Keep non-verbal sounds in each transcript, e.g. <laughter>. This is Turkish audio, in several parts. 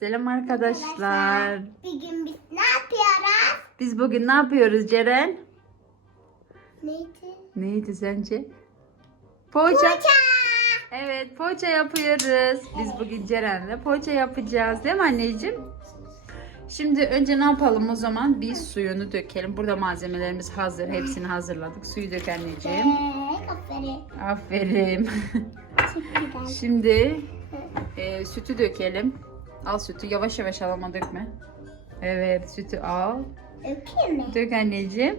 Selam arkadaşlar. Bir gün biz ne yapıyoruz? Biz bugün ne yapıyoruz Ceren? Neydi? Neydi sence? Poğaça. Poğaça. Evet poğaça yapıyoruz. Biz bugün Ceren'le poğaça yapacağız değil mi anneciğim? Şimdi önce ne yapalım o zaman? Bir suyunu dökelim. Burada malzemelerimiz hazır. Hepsini hazırladık. Suyu dök anneciğim. Ee, aferin. Aferin. Şimdi e, sütü dökelim. Al sütü. Yavaş yavaş al ama dökme. Evet sütü al. Öpeyim mi? Dök anneciğim.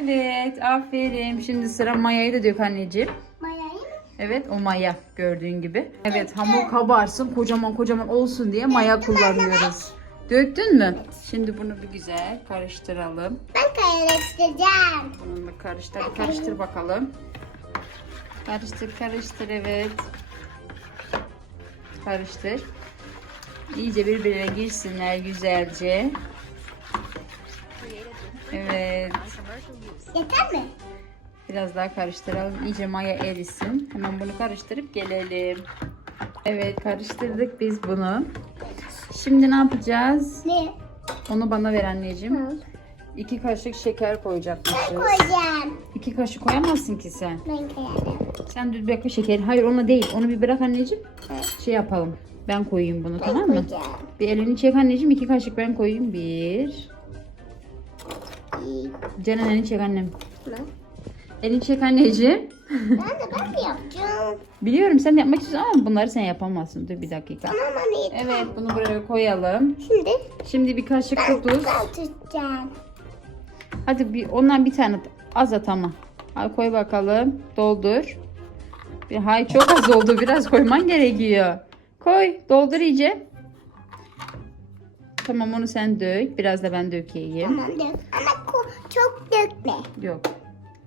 Evet aferin. Şimdi sıra mayayı da dök anneciğim. Mayayı mı? Evet o maya gördüğün gibi. Evet hamur kabarsın kocaman kocaman olsun diye maya kullanıyoruz. Döktün mü? Şimdi bunu bir güzel karıştıralım. Ben karıştıracağım. Bununla karıştır. Hadi karıştır bakalım. Karıştır karıştır evet. Karıştır. İyice birbirine girsinler güzelce. Evet. Yeter mi? Biraz daha karıştıralım. İyice maya erisin. Hemen bunu karıştırıp gelelim. Evet karıştırdık biz bunu. Şimdi ne yapacağız? Ne? Onu bana ver anneciğim. Hı. İki kaşık şeker koyacakmışız. Koyacağım. İki kaşık koyamazsın ki sen. Ben koyarım. Sen düz bekle şeker. Hayır ona değil. Onu bir bırak anneciğim. Şey yapalım. Ben koyayım bunu tamam mı? Koyacağım. Bir elini çek anneciğim. iki kaşık ben koyayım. Bir. Ceren elini çek annem. Tamam. Elini çek anneciğim. Ben de ben de yapacağım. <laughs> Biliyorum sen yapmak istiyorsun ama bunları sen yapamazsın. Dur bir dakika. Tamam anne. Evet bunu buraya koyalım. Şimdi Şimdi bir kaşık ben, tuz. ben tutacağım. Hadi bir ondan bir tane az at ama. Al koy bakalım. Doldur. Bir hay çok az oldu. Biraz koyman gerekiyor. Koy. Doldur iyice. Tamam onu sen dök. Biraz da ben dökeyim. Tamam dök. Ama çok dökme. Yok.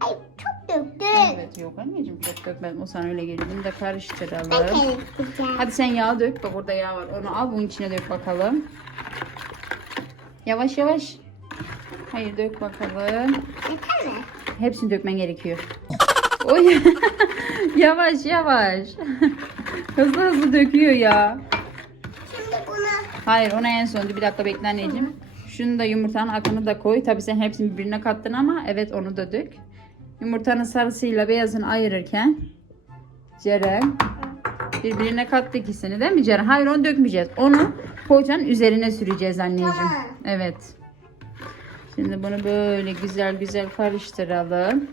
Ay çok döktün. Evet yok anneciğim çok dökmedim. O sana öyle geliyor. Bunu da karıştıralım. Ben karıştıracağım. Hadi sen yağ dök. Bak orada yağ var. Onu al bunun içine dök bakalım. Yavaş yavaş. Hayır dök bakalım. Yeter mi? Hepsini dökmen gerekiyor. Oy. <laughs> yavaş yavaş. <laughs> hızlı hızlı döküyor ya. Şimdi bunu Hayır ona en son bir dakika bekle anneciğim. Şunu da yumurtanın akını da koy. Tabii sen hepsini birbirine kattın ama evet onu da dök. Yumurtanın sarısıyla beyazını ayırırken Ceren birbirine kattı ikisini değil mi Ceren? Hayır onu dökmeyeceğiz. Onu poğaçanın üzerine süreceğiz anneciğim. Evet. Şimdi bunu böyle güzel güzel karıştıralım.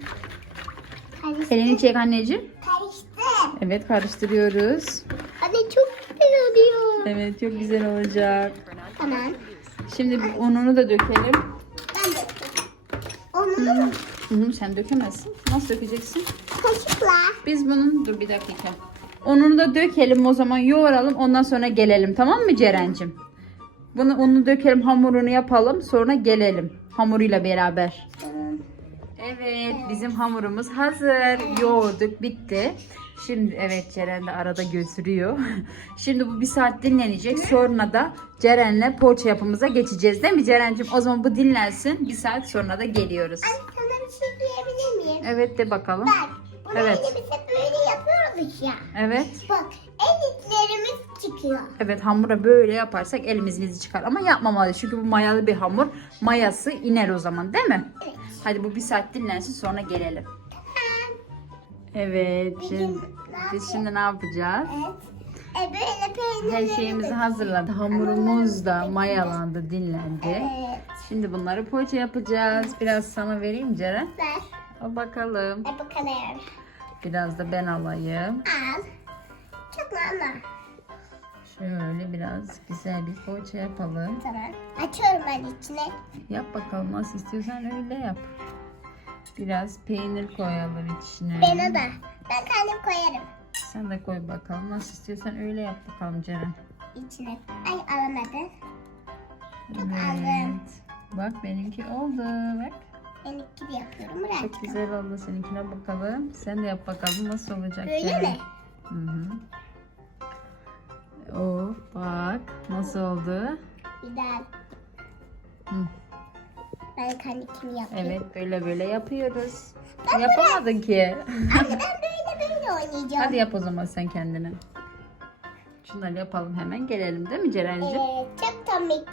karıştır. Elini çek anneciğim. Karıştır. Evet karıştırıyoruz. Anne çok güzel oluyor. Evet çok güzel olacak. Tamam. Şimdi ununu da dökelim. Ben döktüm. Onu da Hı hı, sen dökemezsin. Nasıl dökeceksin? kaşıkla. Biz bunun dur bir dakika. Ununu da dökelim o zaman yoğuralım ondan sonra gelelim tamam mı Ceren'cim? Bunu ununu dökelim hamurunu yapalım sonra gelelim hamuruyla beraber. Evet bizim hamurumuz hazır. Yoğurduk bitti. Şimdi evet Ceren de arada götürüyor. <laughs> Şimdi bu bir saat dinlenecek. Sonra da Ceren'le poğaça yapımıza geçeceğiz değil mi Ceren'cim? O zaman bu dinlensin. Bir saat sonra da geliyoruz. Anne sana bir şey diyebilir miyim? Evet de bakalım. Bak. Bunu Evet. evet. biz hep böyle yapıyoruz ya. Evet. Bak çıkıyor. Evet hamura böyle yaparsak elimizin izi çıkar. Ama yapmamalı çünkü bu mayalı bir hamur. Mayası iner o zaman değil mi? Evet. Hadi bu bir saat dinlensin sonra gelelim. Evet. Şimdi, biz şimdi ne yapacağız? Evet. E böyle peynir. Her şeyimizi hazırladık. Hamurumuz da mayalandı, dinlendi. Evet. Şimdi bunları poğaça yapacağız. Biraz sana vereyim Ceren. Ver. Al bakalım. E bakalım. Biraz da ben alayım. Al. Çok normal. Şöyle biraz güzel bir poğaça yapalım. Tamam. Açıyorum ben içine. Yap bakalım nasıl istiyorsan öyle yap. Biraz peynir koyalım içine. Ben o da. Ben kendim koyarım. Sen de koy bakalım. Nasıl istiyorsan öyle yap bakalım Ceren. İçine. Ay alamadı. Çok aldım. Evet. Bak benimki oldu. Bak. Benimki de yapıyorum. Bırak. Çok güzel oldu. Seninkine bakalım. Sen de yap bakalım nasıl olacak. Böyle Ceren. mi? Hı hı. Oh bak nasıl oldu? Güzel. Hı. Ben kendimkini yapayım. Evet böyle böyle yapıyoruz. Yapamadın ki. Anne ben böyle böyle oynayacağım. Hadi yap o zaman sen kendine. Şunları yapalım hemen gelelim değil mi Ceren'ciğim? Evet, çok komik.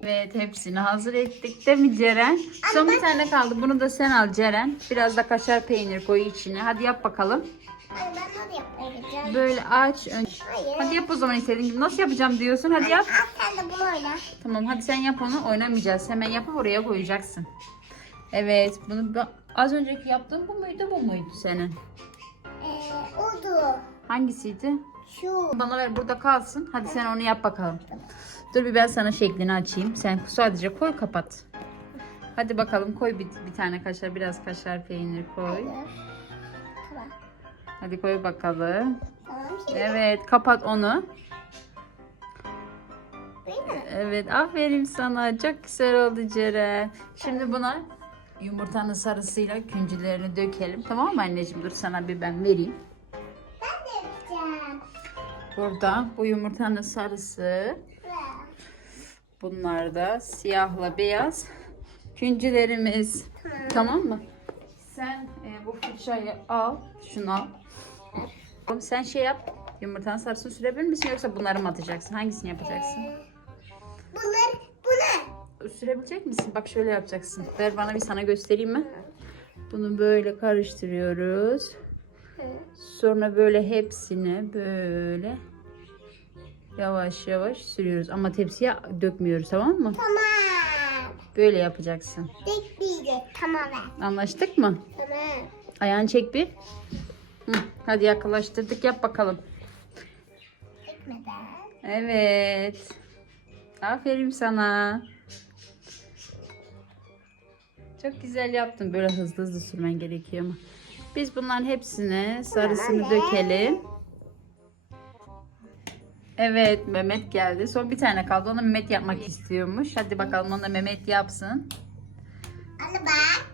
Evet hepsini hazır ettik değil mi Ceren? Son bir tane kaldı. Bunu da sen al Ceren. Biraz da kaşar peynir koy içine. Hadi yap bakalım. Ay ben nasıl yapacağım? Böyle aç. Ön... Hayır. Hadi yap o zaman istediğin gibi. Nasıl yapacağım diyorsun? Hadi yap. Al sen de bunu oyna. Tamam hadi sen yap onu. Oynamayacağız. Hemen yapıp oraya koyacaksın. Evet. Bunu da- az önceki yaptığın bu muydu bu muydu senin? Ee, oldu. Hangisiydi? Şu. Bana ver burada kalsın. Hadi sen onu yap bakalım. Dur bir ben sana şeklini açayım. Sen sadece koy kapat. Hadi bakalım koy bir, bir tane kaşar biraz kaşar peynir koy. Hayır. Hadi koy bakalım. Tamam şimdi. Evet kapat onu. Değil mi? Evet aferin sana. Çok güzel oldu Ceren. Şimdi buna yumurtanın sarısıyla küncülerini dökelim. Tamam mı anneciğim? Dur sana bir ben vereyim. Ben de yapacağım. Burada bu yumurtanın sarısı. Bunlar da siyahla beyaz küncülerimiz. Tamam mı? Sen e, bu fırçayı al. Şunu al. Oğlum Sen şey yap. Yumurtanın sarısını sürebilir misin yoksa bunları mı atacaksın? Hangisini yapacaksın? Bunlar, bu ne? Sürebilecek misin? Bak şöyle yapacaksın. Ver bana bir sana göstereyim mi? Bunu böyle karıştırıyoruz. Sonra böyle hepsini böyle yavaş yavaş sürüyoruz. Ama tepsiye dökmüyoruz tamam mı? Tamam. Böyle yapacaksın. Tek bildi. Tamam ben. Anlaştık mı? Tamam. Ayağını çek bir. Hı, hadi yaklaştırdık yap bakalım. Çekmeden. Evet. Aferin sana. Çok güzel yaptın. Böyle hızlı hızlı sürmen gerekiyor ama. Biz bunların hepsine sarısını dökelim. Evet Mehmet geldi. Son bir tane kaldı. Ona Mehmet yapmak istiyormuş. Hadi bakalım ona Mehmet yapsın. Anne bak.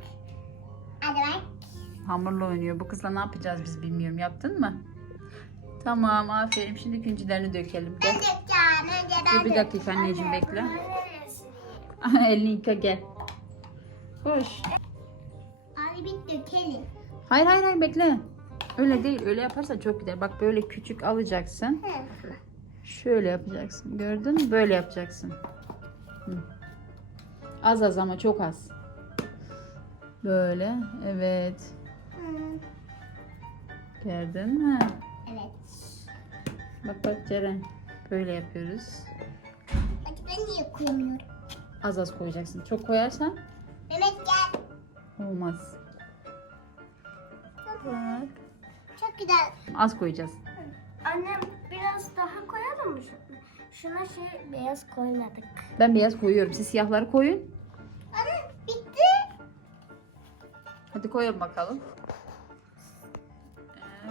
Hamurla oynuyor. Bu kızla ne yapacağız biz bilmiyorum. Yaptın mı? Tamam aferin. Şimdi küncülerini dökelim. Gel. Dur bir dakika anneciğim bekle. Elini yıka gel. Koş. Abi bir dökelim. Hayır hayır hayır bekle. Öyle değil. Öyle yaparsan çok gider. Bak böyle küçük alacaksın. Şöyle yapacaksın. Gördün mü? Böyle yapacaksın. Hı. Az az ama çok az. Böyle. Evet. Hı. Gördün mü? Evet. Bak bak Ceren. Böyle yapıyoruz. Hadi ben niye koyamıyorum? Az az koyacaksın. Çok koyarsan Mehmet gel. olmaz. Bak. Çok güzel. Az koyacağız. Annem biraz daha koyalım mı? Şuna şey beyaz koymadık. Ben beyaz koyuyorum. Siz siyahları koyun. Anne bitti. Hadi koyalım bakalım.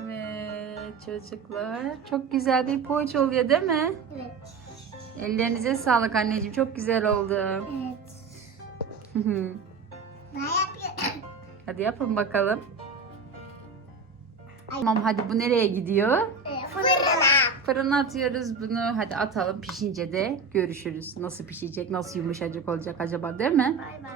Evet çocuklar. Çok güzel bir poğaça oluyor değil mi? Evet. Ellerinize sağlık anneciğim. Çok güzel oldu. Evet. Hadi yapın bakalım. Tamam hadi bu nereye gidiyor? Fırına. Fırına atıyoruz bunu. Hadi atalım. Pişince de görüşürüz. Nasıl pişecek, nasıl yumuşacık olacak acaba değil mi? Bay bay.